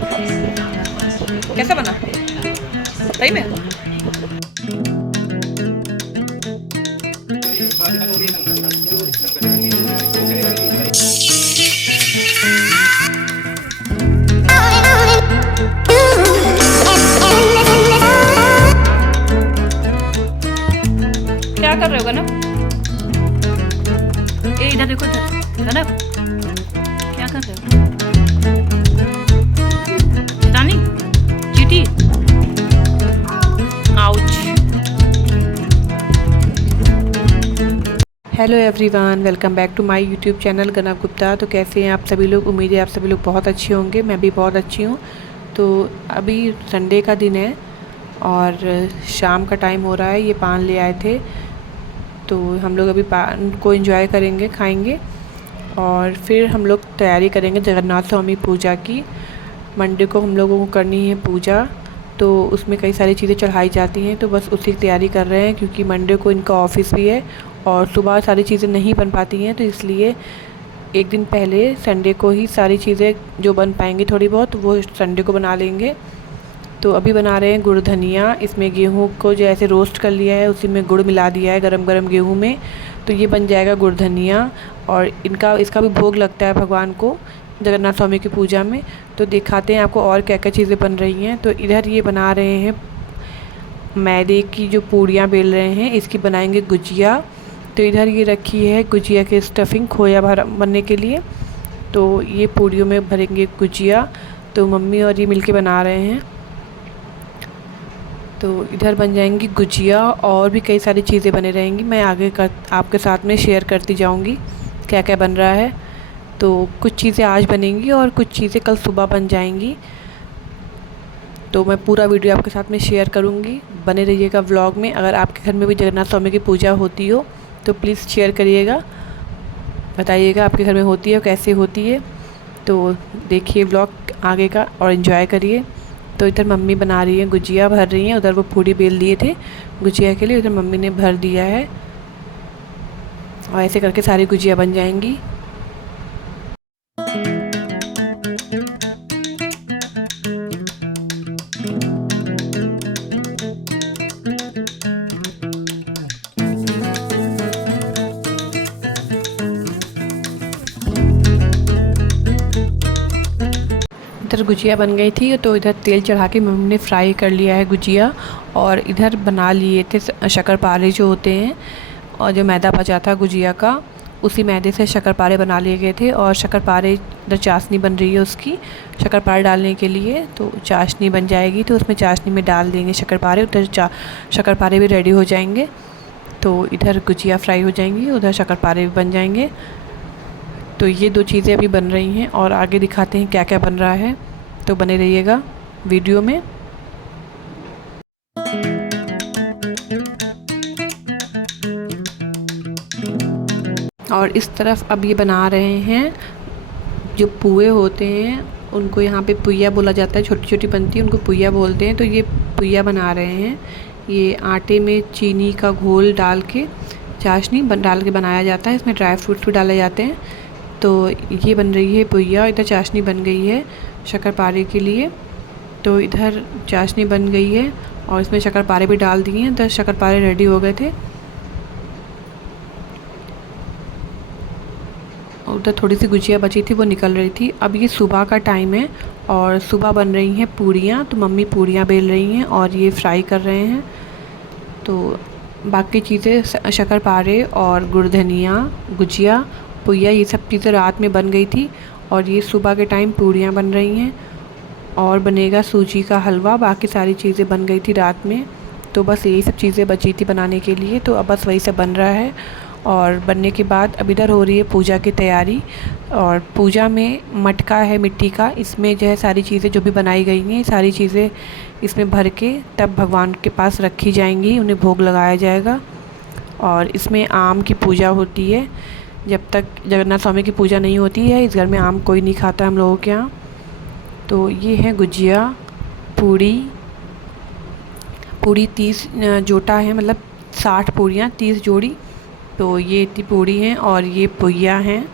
कैसा बना सही में? क्या कर रहे हो गनम? ए इधर देखो, इधर गनम, क्या कर रहे हो? रानी चीटी, ouch. Hello everyone, welcome back to my YouTube channel Ganav Gupta. तो कैसे हैं आप सभी लोग? उम्मीद है आप सभी लोग बहुत अच्छे होंगे। मैं भी बहुत अच्छी हूँ। तो अभी संडे का दिन है और शाम का टाइम हो रहा है। ये पान ले आए थे तो हम लोग अभी पान को एंजॉय करेंगे, खाएंगे और फिर हम लोग तैयारी करेंगे जगन्नाथ स्वामी पूजा की। मंडे को हम लोगों को करनी है पूजा, तो उसमें कई सारी चीज़ें चढ़ाई जाती हैं, तो बस उसी की तैयारी कर रहे हैं क्योंकि मंडे को इनका ऑफिस भी है और सुबह सारी चीज़ें नहीं बन पाती हैं, तो इसलिए एक दिन पहले संडे को ही सारी चीज़ें जो बन पाएंगी थोड़ी बहुत वो संडे को बना लेंगे। तो अभी बना रहे हैं गुड़ धनिया। इसमें गेहूँ को जैसे रोस्ट कर लिया है, उसी में गुड़ मिला दिया है गरम गरम गेहूँ में, तो ये बन जाएगा गुड़ धनिया। और इसका भी भोग लगता है भगवान को जगन्नाथ स्वामी की पूजा में। तो दिखाते हैं आपको और क्या क्या चीज़ें बन रही हैं। तो इधर ये बना रहे हैं मैदे की जो पूड़ियाँ बेल रहे हैं, इसकी बनाएंगे गुजिया। तो इधर ये रखी है गुजिया की स्टफिंग खोया बनने के लिए, तो ये पूड़ियों में भरेंगे गुजिया। तो मम्मी और ये मिलके बना रहे हैं। तो इधर बन जाएंगी गुजिया और भी कई सारी चीज़ें बने रहेंगी। मैं आगे आपके साथ में शेयर करती जाऊंगी क्या क्या बन रहा है। तो कुछ चीज़ें आज बनेंगी और कुछ चीज़ें कल सुबह बन जाएंगी। तो मैं पूरा वीडियो आपके साथ में शेयर करूंगी, बने रहिएगा व्लॉग में। अगर आपके घर में भी जगन्नाथ स्वामी की पूजा होती हो तो प्लीज़ शेयर करिएगा, बताइएगा आपके घर में होती है, कैसे होती है। तो देखिए व्लॉग आगे का और इन्जॉय करिए। तो इधर मम्मी बना रही है गुजिया, भर रही हैं। उधर वो पूड़ी बेल दिए थे गुजिया के लिए, उधर मम्मी ने भर दिया है और ऐसे करके सारी गुजिया बन जाएंगी। इधर गुजिया बन गई थी, तो इधर तेल चढ़ा के मम्मी ने फ्राई कर लिया है गुजिया। और इधर बना लिए थे शक्करपारे जो होते हैं, और जो मैदा बचा था गुजिया का, उसी मैदे से शक्करपारे बना लिए गए थे। और शक्करपारे इधर चाशनी बन रही है उसकी, शक्करपारे डालने के लिए। तो चाशनी बन जाएगी तो उसमें चाशनी में डाल देंगे शक्करपारे, उधर शक्करपारे भी रेडी हो जाएंगे। तो इधर गुजिया फ्राई हो जाएंगी, उधर शक्करपारे भी बन जाएंगे। तो ये दो चीज़ें अभी बन रही हैं और आगे दिखाते हैं क्या क्या बन रहा है। तो बने रहिएगा वीडियो में। और इस तरफ अब ये बना रहे हैं जो पुए होते हैं, उनको यहाँ पे पुइया बोला जाता है, छोटी छोटी बनती है उनको पुइया बोलते हैं। तो ये पुइया बना रहे हैं। ये आटे में चीनी का घोल डाल के, चाशनी डाल के बनाया जाता है। इसमें ड्राई फ्रूट्स भी डाले जाते हैं। तो ये बन रही है पुइया। इधर चाशनी बन गई है शक्करपारे के लिए। तो इधर चाशनी बन गई है और इसमें शक्करपारे भी डाल दिए हैं। इधर शक्करपारे रेडी हो गए थे। उधर थोड़ी सी गुजिया बची थी, वो निकल रही थी। अब ये सुबह का टाइम है और सुबह बन रही हैं पूड़ियाँ। तो मम्मी पूड़ियाँ बेल रही हैं और ये फ्राई कर रहे हैं। तो बाकी चीज़ें शक्करपारे और गुड़ धनिया, गुजिया, पुइया, ये सब चीज़ें रात में बन गई थी और ये सुबह के टाइम पूड़ियाँ बन रही हैं। और बनेगा सूजी का हलवा। बाकी सारी चीज़ें बन गई थी रात में, तो बस यही सब चीज़ें बची थी बनाने के लिए। तो अब बस वही सब बन रहा है। और बनने के बाद अब इधर हो रही है पूजा की तैयारी। और पूजा में मटका है मिट्टी का, इसमें जो है सारी चीज़ें जो भी बनाई गई हैं, सारी चीज़ें इसमें भर के तब भगवान के पास रखी जाएंगी, उन्हें भोग लगाया जाएगा। और इसमें आम की पूजा होती है। जब तक जगन्नाथ स्वामी की पूजा नहीं होती है, इस घर में आम कोई नहीं खाता हम लोगों के यहाँ। तो ये है गुजिया, पूड़ी 30 जोटा है, मतलब 60 पूड़ियाँ 30 जोड़ी। तो ये इतनी पूड़ी हैं और ये पुइया हैं,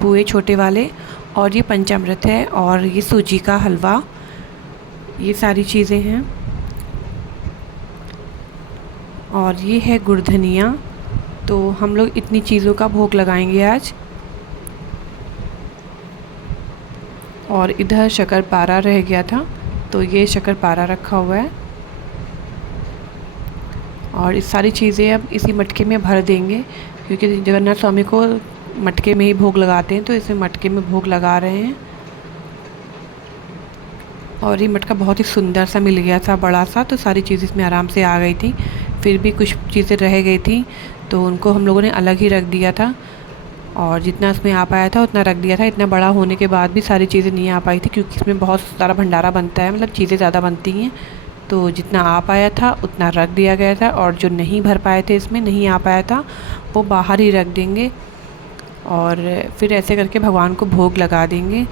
पुए छोटे वाले। और ये पंचामृत है और ये सूजी का हलवा। ये सारी चीज़ें हैं। और ये है गुड़ धनिया। तो हम लोग इतनी चीज़ों का भोग लगाएंगे आज। और इधर शक्करपारा रह गया था, तो ये शक्करपारा रखा हुआ है। और इस सारी चीज़ें अब इसी मटके में भर देंगे, क्योंकि जगन्नाथ स्वामी को मटके में ही भोग लगाते हैं, तो इसे मटके में भोग लगा रहे हैं। और ये मटका बहुत ही सुंदर सा मिल गया था, बड़ा सा, तो सारी चीज़ें इसमें आराम से आ गई थी। फिर भी कुछ चीज़ें रह गई थी, तो उनको हम लोगों ने अलग ही रख दिया था। और जितना इसमें आ पाया था उतना रख दिया था। इतना बड़ा होने के बाद भी सारी चीज़ें नहीं आ पाई थी, क्योंकि इसमें बहुत सारा भंडारा बनता है, मतलब चीज़ें ज़्यादा बनती हैं। तो जितना आ पाया था उतना रख दिया गया था, और जो नहीं भर पाए थे, इसमें नहीं आ पाया था, वो बाहर ही रख देंगे। और फिर ऐसे करके भगवान को भोग लगा देंगे।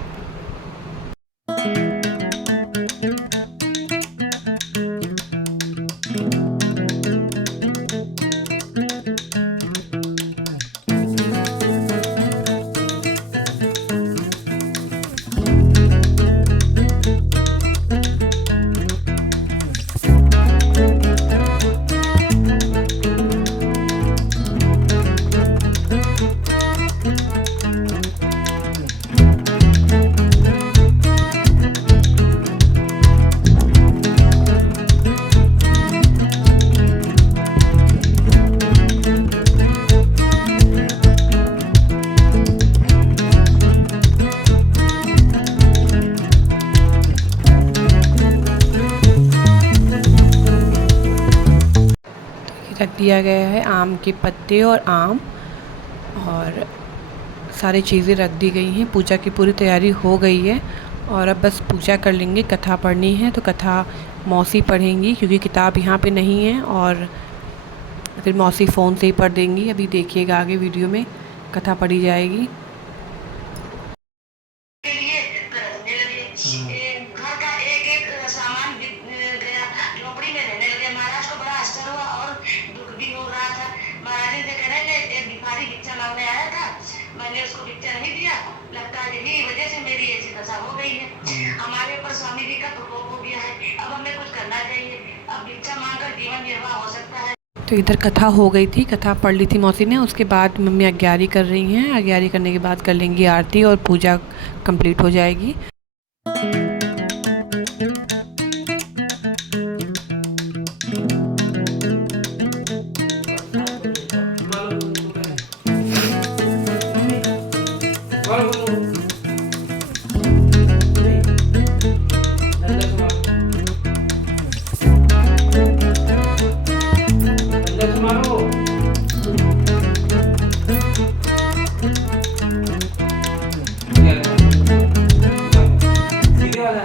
रख दिया गया है आम के पत्ते और आम, और सारी चीज़ें रख दी गई हैं। पूजा की पूरी तैयारी हो गई है, और अब बस पूजा कर लेंगे। कथा पढ़नी है तो कथा मौसी पढ़ेंगी, क्योंकि किताब यहाँ पे नहीं है, और फिर मौसी फ़ोन से ही पढ़ देंगी। अभी देखिएगा आगे वीडियो में कथा पढ़ी जाएगी। मैंने उसको भिक्षा नहीं दिया, लगता है यही वजह से मेरी ऐसी दशा हो गई है। हमारे ऊपर स्वामी जी का प्रकोप हो गया है, अब हमें कुछ करना चाहिए। अब भिक्षा मांगकर जीवन निर्वाह हो सकता है। तो इधर कथा हो गई थी, कथा पढ़ ली थी मौसी ने। उसके बाद मम्मी अग्यारी कर रही हैं। अग्यारी करने के बाद कर लेंगी आरती, और पूजा कंप्लीट हो जाएगी।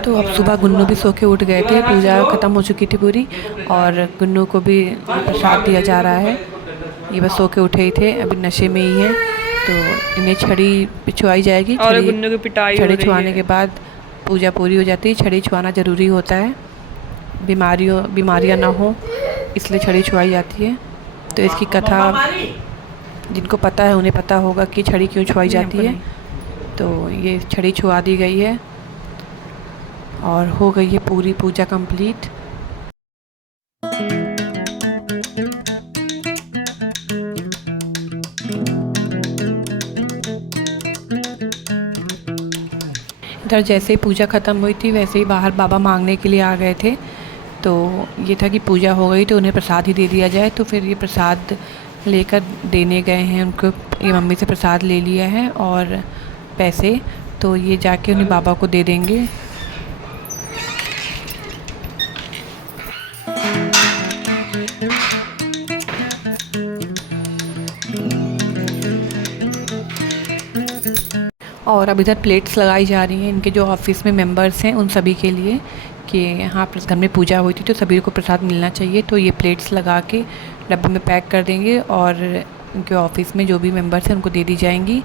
तो अब सुबह गुन्नू भी सो के उठ गए थे, पूजा ख़त्म हो चुकी थी पूरी, और गुन्नू को भी प्रसाद दिया जा रहा है। ये बस सो के उठे ही थे, अभी नशे में ही है। तो इन्हें छड़ी पिछवाई जाएगी, और गुन्नू की पिटाई छड़ी छुआने के बाद पूजा पूरी हो जाती है। छड़ी छुआना ज़रूरी होता है, बीमारियाँ ना हो, इसलिए छड़ी छुआई जाती है। तो इसकी कथा जिनको पता है उन्हें पता होगा कि छड़ी क्यों छुआई जाती है। तो ये छड़ी छुआ दी गई है, और हो गई है पूरी पूजा कंप्लीट। इधर जैसे ही पूजा ख़त्म हुई थी, वैसे ही बाहर बाबा मांगने के लिए आ गए थे। तो ये था कि पूजा हो गई तो उन्हें प्रसाद ही दे दिया जाए। तो फिर ये प्रसाद लेकर देने गए हैं उनको। ये मम्मी से प्रसाद ले लिया है और पैसे, तो ये जाके उन्हें बाबा को दे देंगे। और अब इधर प्लेट्स लगाई जा रही हैं इनके जो ऑफिस में मेंबर्स हैं उन सभी के लिए, कि यहाँ पर घर में पूजा हुई थी तो सभी को प्रसाद मिलना चाहिए। तो ये प्लेट्स लगा के डब्बे में पैक कर देंगे, और इनके ऑफिस में जो भी मेंबर्स हैं उनको दे दी जाएंगी।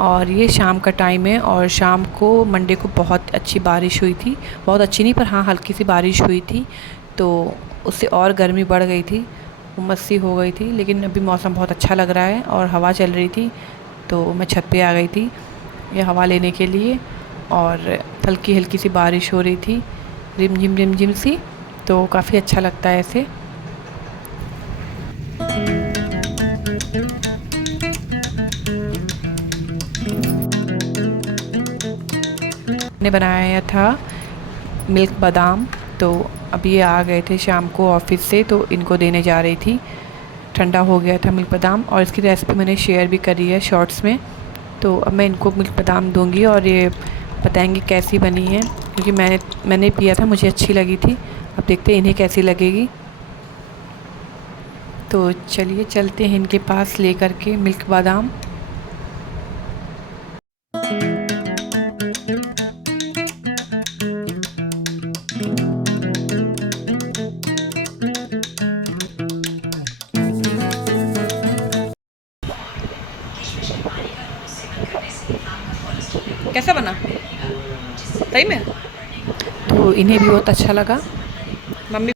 और ये शाम का टाइम है, और शाम को मंडे को बहुत अच्छी बारिश हुई थी। बहुत अच्छी नहीं, पर हाँ हल्की सी बारिश हुई थी, तो उससे और गर्मी बढ़ गई थी, उमस सी हो गई थी। लेकिन अभी मौसम बहुत अच्छा लग रहा है और हवा चल रही थी, तो मैं छत पे आ गई थी ये हवा लेने के लिए। और हल्की हल्की सी बारिश हो रही थी, रिमझिम सी, तो काफ़ी अच्छा लगता है ऐसे। मैंने बनाया था मिल्क बादाम, तो अभी ये आ गए थे शाम को ऑफिस से, तो इनको देने जा रही थी। ठंडा हो गया था मिल्क बादाम, और इसकी रेसिपी मैंने शेयर भी करी है शॉर्ट्स में। तो अब मैं इनको मिल्क बादाम दूंगी और ये बताएंगे कैसी बनी है, क्योंकि मैंने पिया था, मुझे अच्छी लगी थी। अब देखते हैं इन्हें कैसी लगेगी। तो चलिए चलते हैं इनके पास लेकर के मिल्क बादाम। कैसा बना सही में? तो इन्हें भी बहुत अच्छा लगा। मम्मी